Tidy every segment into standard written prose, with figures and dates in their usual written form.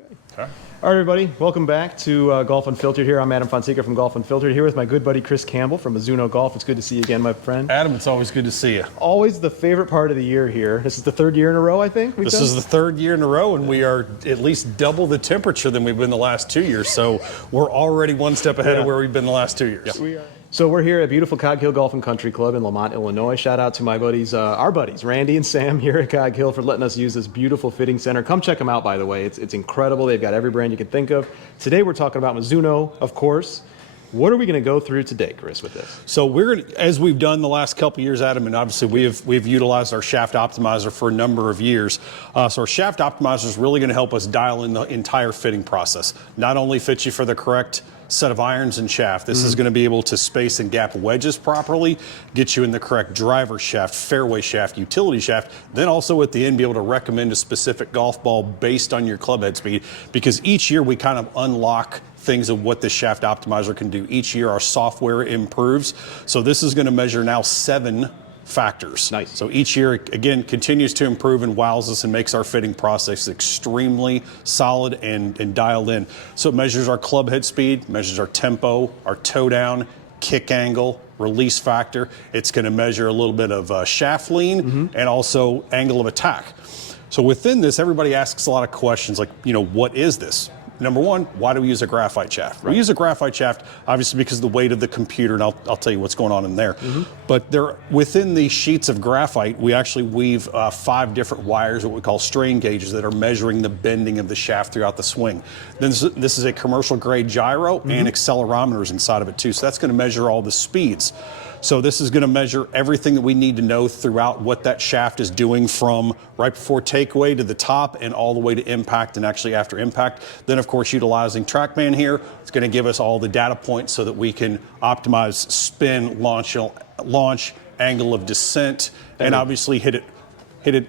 All right, everybody, welcome back to Golf Unfiltered here. I'm Adam Fonseca from Golf Unfiltered, here with my good buddy Chris Campbell from Mizuno Golf. It's good to see you again, my friend. Adam, it's always good to see you. Always the favorite part of the year here. This is the third year in a row, I think. This is the third year in a row, and we are at least double the temperature than we've been the last 2 years. So we're already one step ahead of where we've been the last 2 years. Yes, we are. So we're here at beautiful Cog Hill Golf and Country Club in Lamont, Illinois. Shout out to my buddies, our buddies, Randy and Sam here at Cog Hill for letting us use this beautiful fitting center. Come check them out, by the way. It's incredible. They've got every brand you can think of. Today we're talking about Mizuno, of course. What are we going to go through today, Chris, with this? So we're going to, as we've done the last couple of years, Adam, and obviously we've utilized our shaft optimizer for a number of years. So our shaft optimizer is really going to help us dial in the entire fitting process. Not only fit you for the correct set of irons and shaft. This is going to be able to space and gap wedges properly, get you in the correct driver shaft, fairway shaft, utility shaft, then also at the end be able to recommend a specific golf ball based on your club head speed, because each year we kind of unlock things of what the shaft optimizer can do. Each year our software improves. So this is going to measure now 7 factors. Nice. So each year, again, continues to improve and wows us and makes our fitting process extremely solid and dialed in. So it measures our club head speed, measures our tempo, our toe down, kick angle, release factor. It's going to measure a little bit of shaft lean and also angle of attack. So within this, everybody asks a lot of questions like, what is this? Number one, why do we use a graphite shaft? Right. We use a graphite shaft, obviously, because of the weight of the computer, and I'll tell you what's going on in there. But within the sheets of graphite, we actually weave 5 different wires, what we call strain gauges, that are measuring the bending of the shaft throughout the swing. Then this is a commercial-grade gyro and accelerometers inside of it, too. So that's going to measure all the speeds. So this is going to measure everything that we need to know throughout what that shaft is doing from right before takeaway to the top and all the way to impact and actually after impact. Then, of course, utilizing TrackMan here, it's going to give us all the data points so that we can optimize spin, launch, angle of descent, and obviously hit it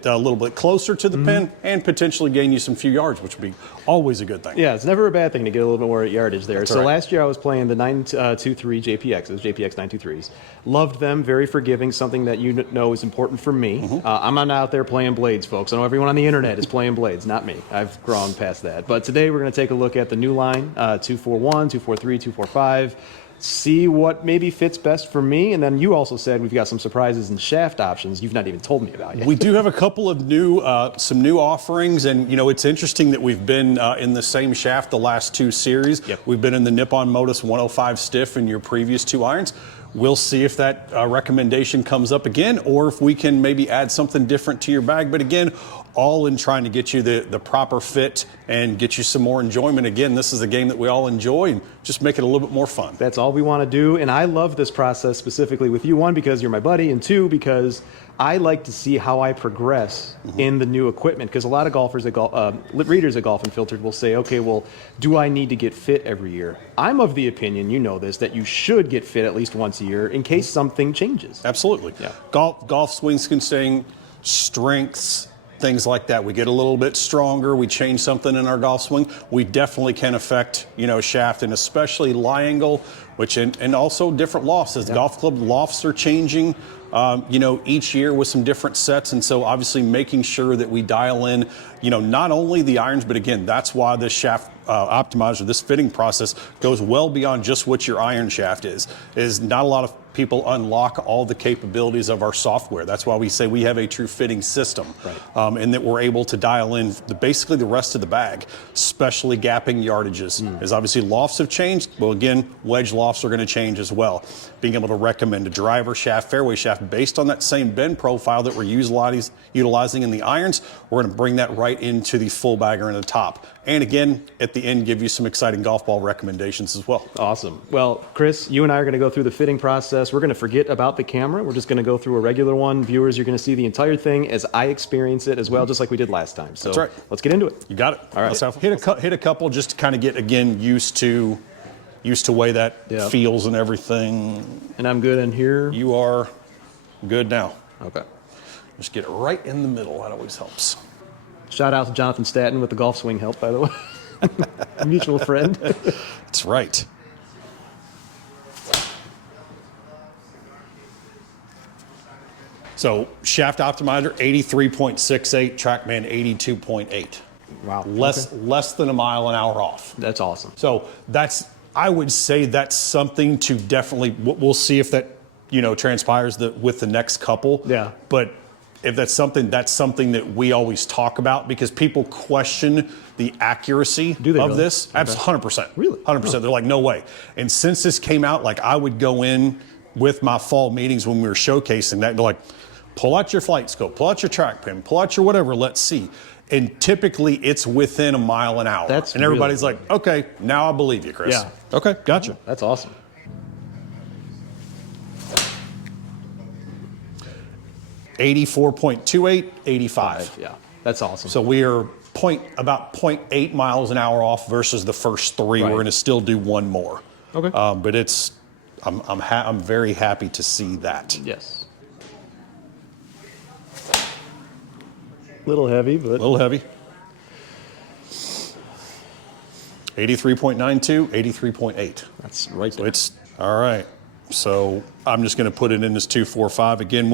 a little bit closer to the pin and potentially gain you some few yards, which would be always a good thing. Yeah, it's never a bad thing to get a little bit more yardage there. That's so right. Last year I was playing the 923 JPXs, JPX 923s. Loved them, very forgiving, something that you know is important for me. I'm not out there playing blades, folks. I know everyone on the internet is playing blades, not me. I've grown past that. But today we're going to take a look at the new line, 241, 243, 245. See what maybe fits best for me, and then you also said we've got some surprises and shaft options you've not even told me about yet. We do have a couple of some new offerings, and it's interesting that we've been in the same shaft the last 2 series. We've been in the Nippon Modus 105 stiff in your previous 2 irons. We'll see if that recommendation comes up again, or if we can maybe add something different to your bag. But again, all in trying to get you the proper fit and get you some more enjoyment. Again, this is a game that we all enjoy, and just make it a little bit more fun. That's all we want to do, and I love this process specifically with you. 1, because you're my buddy, and 2, because I like to see how I progress in the new equipment, because a lot of golfers, readers at Golf Unfiltered will say, okay, well, do I need to get fit every year? I'm of the opinion, you know this, that you should get fit at least once a year in case something changes. Absolutely. Yeah. Golf swings can change, strengths, things like that. We get a little bit stronger, we change something in our golf swing, we definitely can affect, shaft, and especially lie angle, which and also different lofts. As golf club lofts are changing, each year with some different sets, and so obviously making sure that we dial in, not only the irons, but again, that's why this shaft optimizer, this fitting process goes well beyond just what your iron shaft is not a lot of people unlock all the capabilities of our software. That's why we say we have a true fitting system, and that we're able to dial in basically the rest of the bag, especially gapping yardages. As obviously lofts have changed, well, again, wedge lofts are going to change as well. Being able to recommend a driver shaft, fairway shaft based on that same bend profile that we're utilizing in the irons, we're going to bring that right into the full bagger in the top. And again, at the end, give you some exciting golf ball recommendations as well. Awesome. Well, Chris, you and I are going to go through the fitting process. We're going to forget about the camera. We're just going to go through a regular one. Viewers, you're going to see the entire thing as I experience it as well, just like we did last time. So that's right. Let's get into it. You got it. All right. Let's hit a couple just to kind of get, again, used to way that feels and everything. And I'm good in here. You are good now. Okay. Just get it right in the middle. That always helps. Shout out to Jonathan Staton with the golf swing help, by the way. Mutual friend. That's right. So shaft optimizer 83.68, TrackMan 82.8. Wow. Less than a mile an hour off. That's awesome. So I would say that's something to definitely, we'll see if that, transpires with the next couple. Yeah. But if that's something that we always talk about, because people question the accuracy of really? this. Okay. Absolutely, 100%. Really? 100%. They're like, no way. And since this came out, like I would go in with my fall meetings when we were showcasing that, and they're like, pull out your flight scope, pull out your track pin, pull out your whatever, let's see. And typically it's within a mile an hour. And everybody's really like, okay, now I believe you, Chris. Yeah. Okay, gotcha. That's awesome. 84.28, 85. Yeah, that's awesome. So we are about 0.8 miles an hour off versus the first three. Right. We're going to still do one more. Okay. But I'm very happy to see that. Yes. Little heavy, but A little heavy. 83.92, 83.8. that's right So there. it's all right. So I'm just going to put it in as 245 again.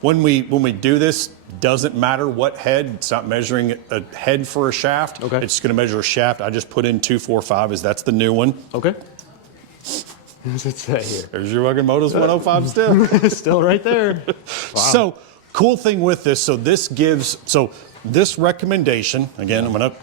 When we do this, doesn't matter what head. It's not measuring a head for a shaft. Okay. It's going to measure a shaft. I just put in 245 as that's the new one. Okay. What does it say here? There's your fucking Motos 105 still. Still right there. Wow. So cool thing with this. So this recommendation again. I'm going to.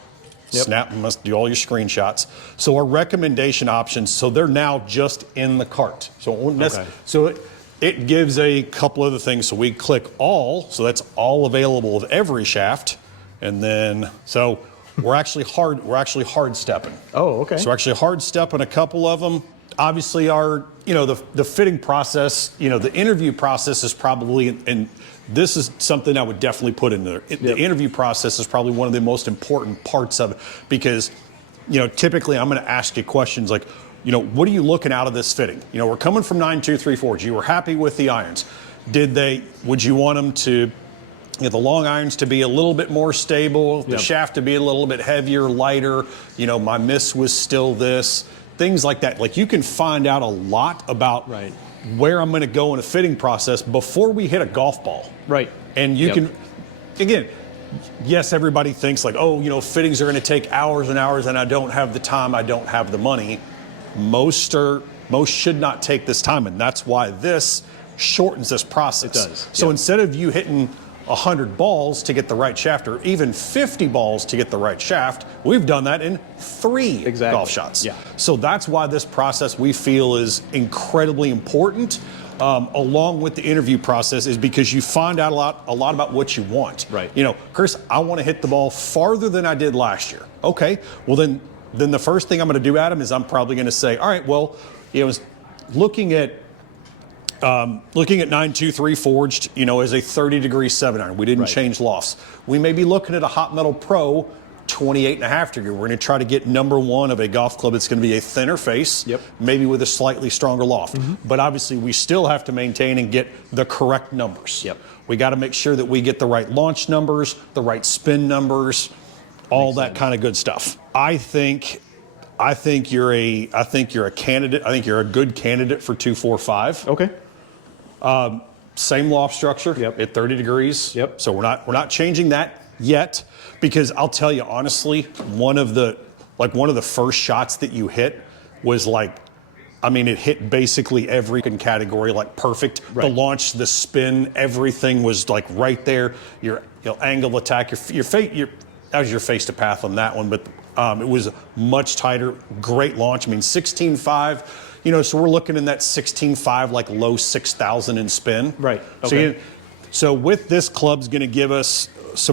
Snap, must do all your screenshots. So our recommendation options, so they're now just in the cart. So it gives a couple other things. So we click all, so that's all available of every shaft. And then, so we're actually hard stepping. Oh, okay. So we're actually hard stepping a couple of them. Obviously our, the fitting process, the interview process is probably, and this is something I would definitely put in there. The interview process is probably one of the most important parts of it because, typically I'm going to ask you questions like, what are you looking out of this fitting? We're coming from 9234s. You were happy with the irons. Would you want them to, the long irons to be a little bit more stable, the shaft to be a little bit heavier, lighter, my miss was still this, things like that. Like you can find out a lot about where I'm going to go in a fitting process before we hit a golf ball. Right. And you can, again, yes, everybody thinks like, fittings are going to take hours and hours and I don't have the time, I don't have the money. Most should not take this time, and that's why this shortens this process. It does. So instead of you hitting 100 balls to get the right shaft or even 50 balls to get the right shaft, we've done that in 3 golf shots. Yeah. So that's why this process we feel is incredibly important, along with the interview process, is because you find out a lot about what you want. Right. Chris, I want to hit the ball farther than I did last year. Okay, well then the first thing I'm going to do, Adam, is I'm probably going to say, all right, well, looking at 923 forged, as a 30-degree 7-iron. We didn't change lofts. We may be looking at a Hot Metal Pro 28.5 degree. We're going to try to get number one of a golf club that's going to be a thinner face, maybe with a slightly stronger loft. But obviously, we still have to maintain and get the correct numbers. We got to make sure that we get the right launch numbers, the right spin numbers, all that kind of good stuff. I think you're a candidate. I think you're a good candidate for 245. Okay. Same loft structure at 30 degrees. So we're not changing that yet, because I'll tell you honestly, one of the first shots that you hit was it hit basically every category, perfect. The launch, the spin, everything was right there. Your angle attack, that was your face to path on that one, but it was much tighter. Great launch. 16.5. So we're looking in that 16.5, low 6,000 in spin. Right. Okay. So with this club's going to give us,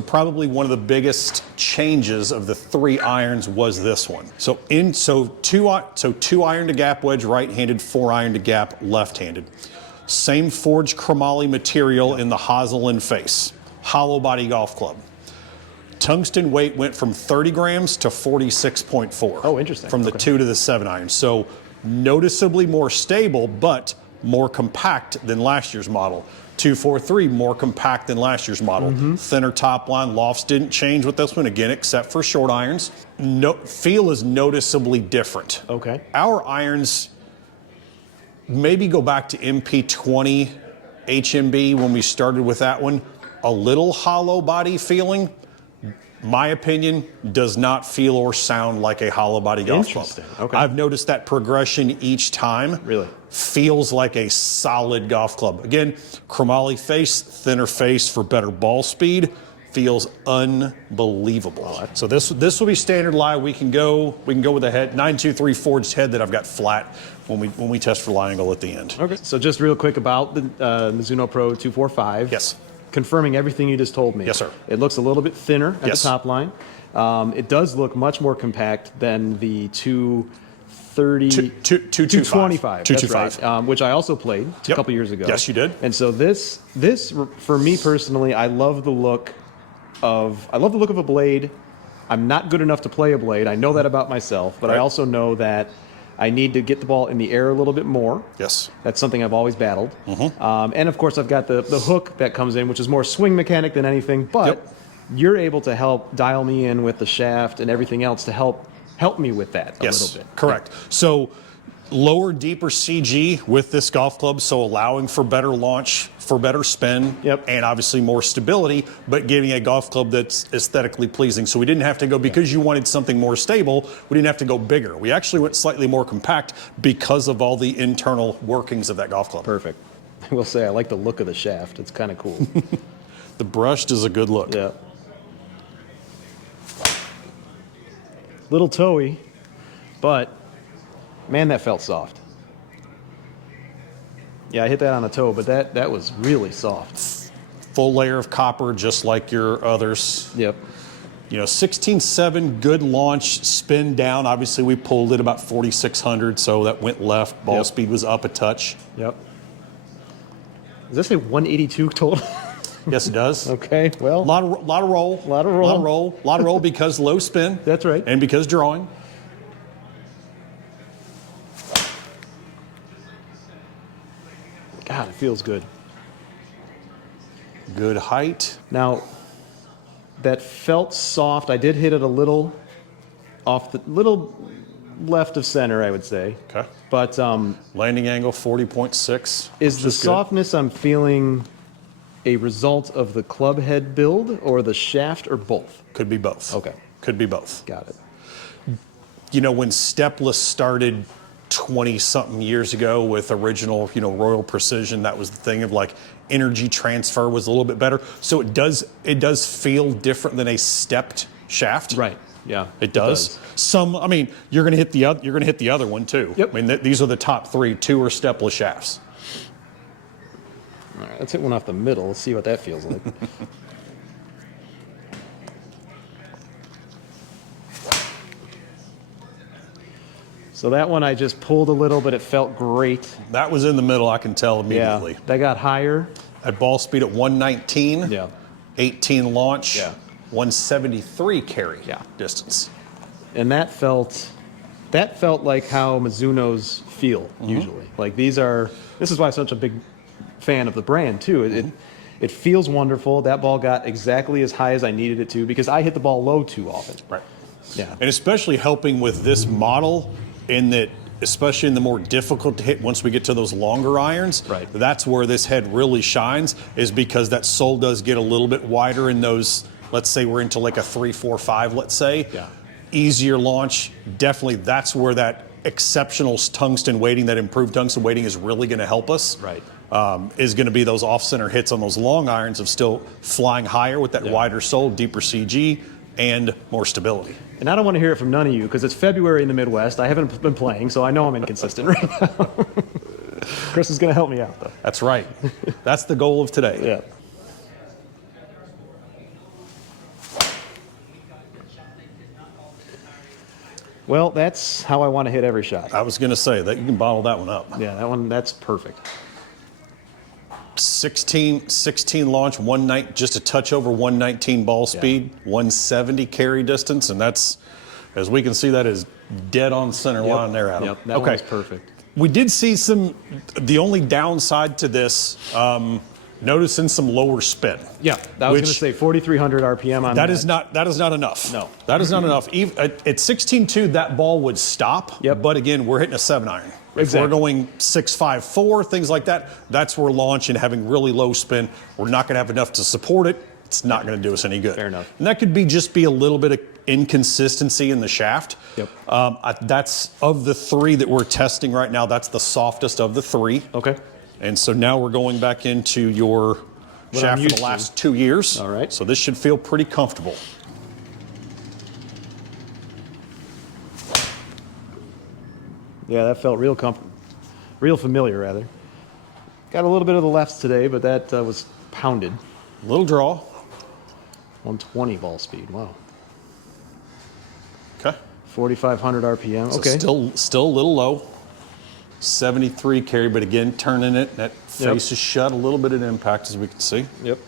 probably one of the biggest changes of the 3 irons was this one. So two iron to gap wedge right-handed, 4 iron to gap left-handed. Same forged chromoly material in the hosel and face. Hollow body golf club. Tungsten weight went from 30 grams to 46.4. Oh, interesting. From the 2 to the 7 iron. So noticeably more stable, but more compact than last year's model. 243, more compact than last year's model. Thinner top line. Lofts didn't change with this one, again, except for short irons. Feel is noticeably different. Okay. Our irons maybe go back to MP20 HMB when we started with that one. A little hollow body feeling. my opinion, does not feel or sound like a hollow body golf club. Interesting. Okay. I've noticed that progression each time. Really? Feels like a solid golf club. Again, chromoly face, thinner face for better ball speed. Feels unbelievable. So this will be standard lie. We can go with a head 923 forged head that I've got flat when we test for lie angle at the end. Okay. So just real quick about the Mizuno Pro 245. Yes. Confirming everything you just told me. Yes, sir. It looks a little bit thinner at Yes. the top line. It does look much more compact than the 225. 225. That's right, which I also played a couple years ago. Yes, you did. And so this for me personally, I love the look of a blade. I'm not good enough to play a blade. I know that about myself, but I Right. also know that I need to get the ball in the air a little bit more. Yes. That's something I've always battled. And of course, I've got the hook that comes in, which is more swing mechanic than anything. But Yep. you're able to help dial me in with the shaft and everything else to help me with that a little bit. Correct. So lower, deeper CG with this golf club, so allowing for better launch, for better spin, Yep. and obviously more stability, but giving a golf club that's aesthetically pleasing. So we didn't have to go, because you wanted something more stable, we didn't have to go bigger. We actually went slightly more compact because of all the internal workings of that golf club. Perfect. I will say I like the look of the shaft. It's kind of cool. The brushed is a good look. Yeah. Little toey, but man, that felt soft. Yeah, I hit that on the toe, but that was really soft. Full layer of copper, just like your others. Yep. 16.7, good launch, spin down. Obviously, we pulled it about 4,600, so that went left. Ball Yep. speed was up a touch. Yep. Does that say 182 total? Yes, it does. Okay, well. Lot of roll. Lot of roll. Lot of roll because low spin. That's right. And because drawing. God, it feels good. Good height. Now, that felt soft. I did hit it a little off the little left of center, I would say. Okay. But Landing angle 40.6. is which the good. softness I'm feeling a result of the club head build or the shaft or both? Could be both. Okay. Could be both. Got it. When stepless started 20-something years ago with original, Royal Precision, that was the thing of like energy transfer was a little bit better. So it does feel different than a stepped shaft. Right. Yeah. It does. You're going to hit the other one too. Yep. These are the top three. 2 are stepless shafts. All right, let's hit one off the middle. Let's see what that feels like. So that one I just pulled a little, but it felt great. That was in the middle, I can tell immediately. Yeah, that got higher. At ball speed at 119. Yeah. 18 launch. Yeah. 173 carry Yeah. distance. And that felt like how Mizuno's feel usually. Like this is why I'm such a big fan of the brand too. It feels wonderful. That ball got exactly as high as I needed it to because I hit the ball low too often. Right. Yeah. And especially helping with this model in that, especially in the more difficult to hit once we get to those longer irons, Right. that's where this head really shines, is because that sole does get a little bit wider in those, let's say we're into like a 3, 4, 5, let's say. Yeah. Easier launch, definitely that's where that exceptional tungsten weighting, that improved tungsten weighting is really going to help us. Right. Is going to be those off-center hits on those long irons of still flying higher with that wider sole, deeper CG, and more stability. And I don't want to hear it from none of you because it's February in the Midwest. I haven't been playing, so I know I'm inconsistent right now. Chris is going to help me out, though. That's right. That's the goal of today. Yeah. Well, that's how I want to hit every shot. I was going to say that you can bottle that one up. Yeah, that's perfect. 16 launch, just a touch over 119 ball speed, 170 carry distance, and that's, as we can see, that is dead on center line there, Adam. Yep, that one was perfect. We did see the only downside to this, noticing some lower spin. Yeah, I was going to say 4,300 RPM on that. That is not enough. No. That is not enough. At 16.2, that ball would stop. Yep. But again, we're hitting a 7-iron. Exactly. If we're going 6.54, things like that, that's where launch and having really low spin, we're not going to have enough to support it. it's not going to do us any good. Fair enough. And that could just be a little bit of inconsistency in the shaft. Yep. That's of the 3 that we're testing right now. That's the softest of the 3. Okay. And so now we're going back into your What shaft I'm for the used last 2 years. All right. So this should feel pretty comfortable. Yeah, that felt real familiar, rather. Got a little bit of the lefts today, but that was pounded. Little draw. 120 ball speed. Wow. Okay. 4,500 RPM. So Okay. still a little low. 73 carry, but again, turning it. That face is shut. A little bit of impact, as we can see. Yep.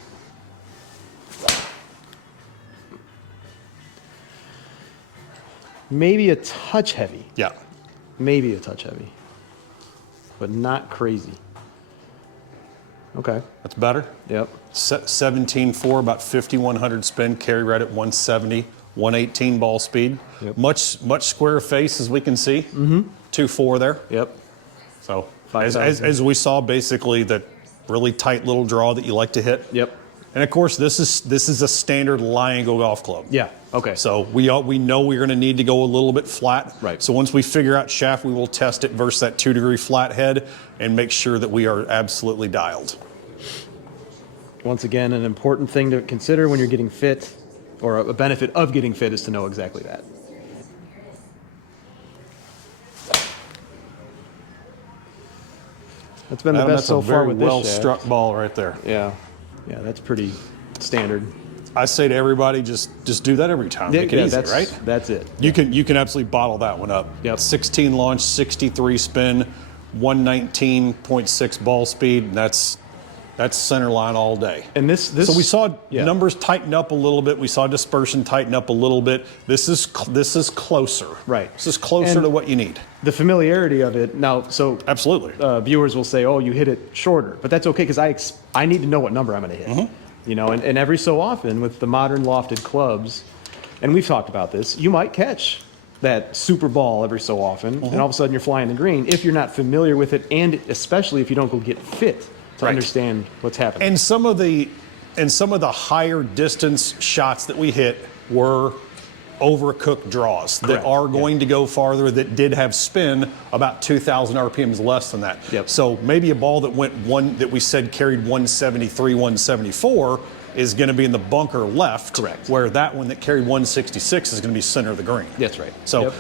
Maybe a touch heavy. Yeah. Maybe a touch heavy. But not crazy. Okay. That's better. Yep. 17.4, about 5,100 spin, carry right at 170, 118 ball speed. Yep. Much squarer face, as we can see. 2.4 there. Yep. So 5,000. as we saw, basically that really tight little draw that you like to hit. Yep. And of course, this is a standard lie angle golf club. Yeah. Okay. So we know we're going to need to go a little bit flat. Right. So once we figure out shaft, we will test it versus that 2-degree flat head and make sure that we are absolutely dialed. Once again, an important thing to consider when you're getting fit, or a benefit of getting fit, is to know exactly that. That's been the Adam, best so far with this well shaft. struck ball right there. Yeah. Yeah, that's pretty standard. I say to everybody, just do that every time. Make it easy, that's, right? That's it. You can absolutely bottle that one up. Yep. 16 launch, 63 spin, 119.6 ball speed. That's center line all day. And this So we saw yeah. numbers tighten up a little bit. We saw dispersion tighten up a little bit. This is closer. Right. This is closer And to what you need. the familiarity of it now. So Absolutely. viewers will say, "Oh, you hit it shorter," but that's okay because I need to know what number I'm going to hit. You know, and every so often with the modern lofted clubs, and we've talked about this, you might catch that super ball every so often, and all of a sudden you're flying the green if you're not familiar with it, and especially if you don't go get fit to Right. understand what's happening. And some of the higher distance shots that we hit were overcooked draws that Correct. are going to go farther, that did have spin about 2,000 RPMs less than that. Yep. So maybe a ball that we said carried 173, 174 is going to be in the bunker left. Correct. Where that one that carried 166 is going to be center of the green. That's right. So Yep.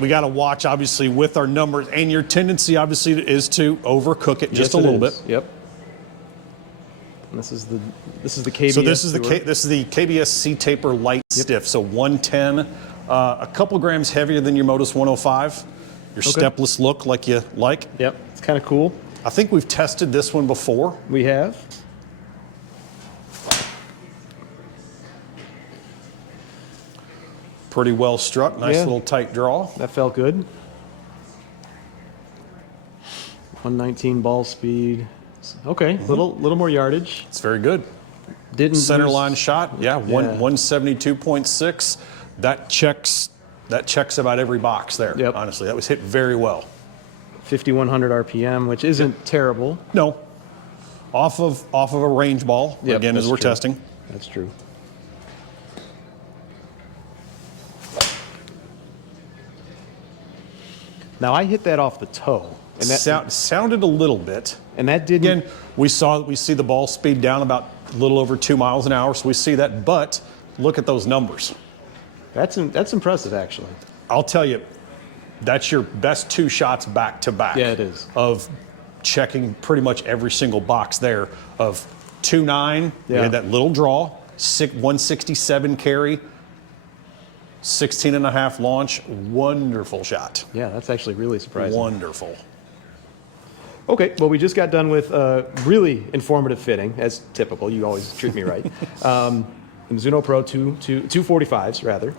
we got to watch, obviously, with our numbers, and your tendency, obviously, is to overcook it just Yes, a it little is. bit. Yep. And this is the KBS. So this is tour. this is the KBS C Taper Light Stiff. So 110, a couple grams heavier than your Modus 105. Your stepless look like you like. Yep. It's kind of cool. I think we've tested this one before. We have. Pretty well struck. Nice Yeah. little tight draw. That felt good. 119 ball speed. Okay, little more yardage. It's very good. Didn't Center lose- line shot. Yeah, Yeah. 172.6. That checks about every box there. Yep. Honestly, that was hit very well. 5,100 RPM, which isn't terrible. No. Off of a range ball, Yep, again, as that's we're true. testing. That's true. Now I hit that off the toe, and that Sounded a little bit. didn't. Again, we see the ball speed down about a little over 2 miles an hour, so we see that. But look at those numbers. That's impressive, actually. I'll tell you, that's your best 2 shots back to back. Yeah, it is. Of checking pretty much every single box there. Of 2.9, we Yeah. had that little draw, 167 carry, 16.5 launch. Wonderful shot. Yeah, that's actually really surprising. Wonderful. Okay, well, we just got done with really informative fitting, as typical. You always treat me right. The Mizuno Pro 245s, rather,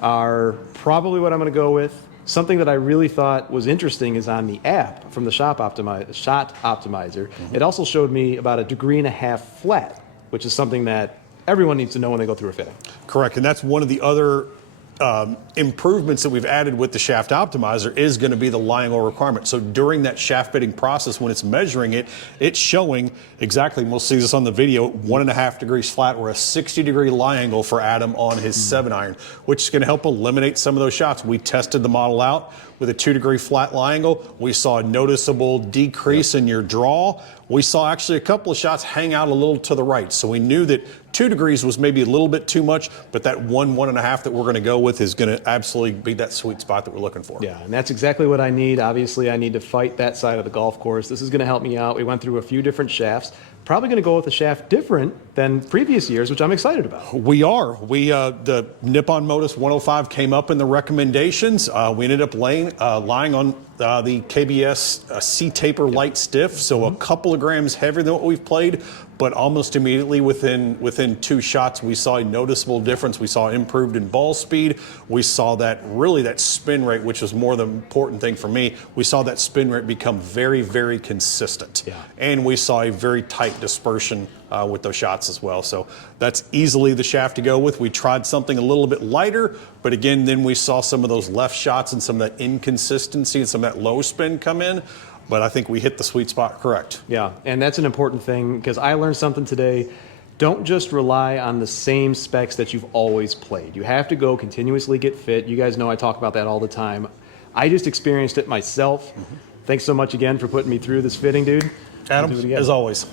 are probably what I'm going to go with. Something that I really thought was interesting is on the app from the Shot Optimizer. It also showed me about 1.5 degrees flat, which is something that everyone needs to know when they go through a fitting. Correct, and that's one of the other improvements that we've added with the shaft optimizer is going to be the lie angle requirement. So during that shaft fitting process, when it's measuring it, it's showing exactly, and we'll see this on the video, 1.5 degrees flat or a 60-degree lie angle for Adam on his 7-iron, which is going to help eliminate some of those shots. We tested the model out with a 2-degree flat lie angle. We saw a noticeable decrease in your draw. We saw actually a couple of shots hang out a little to the right. So we knew that 2 degrees was maybe a little bit too much, but that 1.5 that we're going to go with is going to absolutely be that sweet spot that we're looking for. Yeah, and that's exactly what I need. Obviously, I need to fight that side of the golf course. This is going to help me out. We went through a few different shafts. Probably going to go with a shaft different than previous years, which I'm excited about. We are. The Nippon Modus 105 came up in the recommendations. We ended up lying on the KBS C-Taper Light Stiff, so a couple of grams heavier than what we've played, but almost immediately within 2 shots, we saw a noticeable difference. We saw improved in ball speed. We saw that spin rate, which was more the important thing for me. We saw that spin rate become very, very consistent. Yeah. And we saw a very tight dispersion with those shots as well. So that's easily the shaft to go with. We tried something a little bit lighter, but again, then we saw some of those left shots and some of that inconsistency and some of that low spin come in. But I think we hit the sweet spot correct. Yeah, and that's an important thing because I learned something today. Don't just rely on the same specs that you've always played. You have to go continuously get fit. You guys know I talk about that all the time. I just experienced it myself. Thanks so much again for putting me through this fitting, dude. Adam, as always.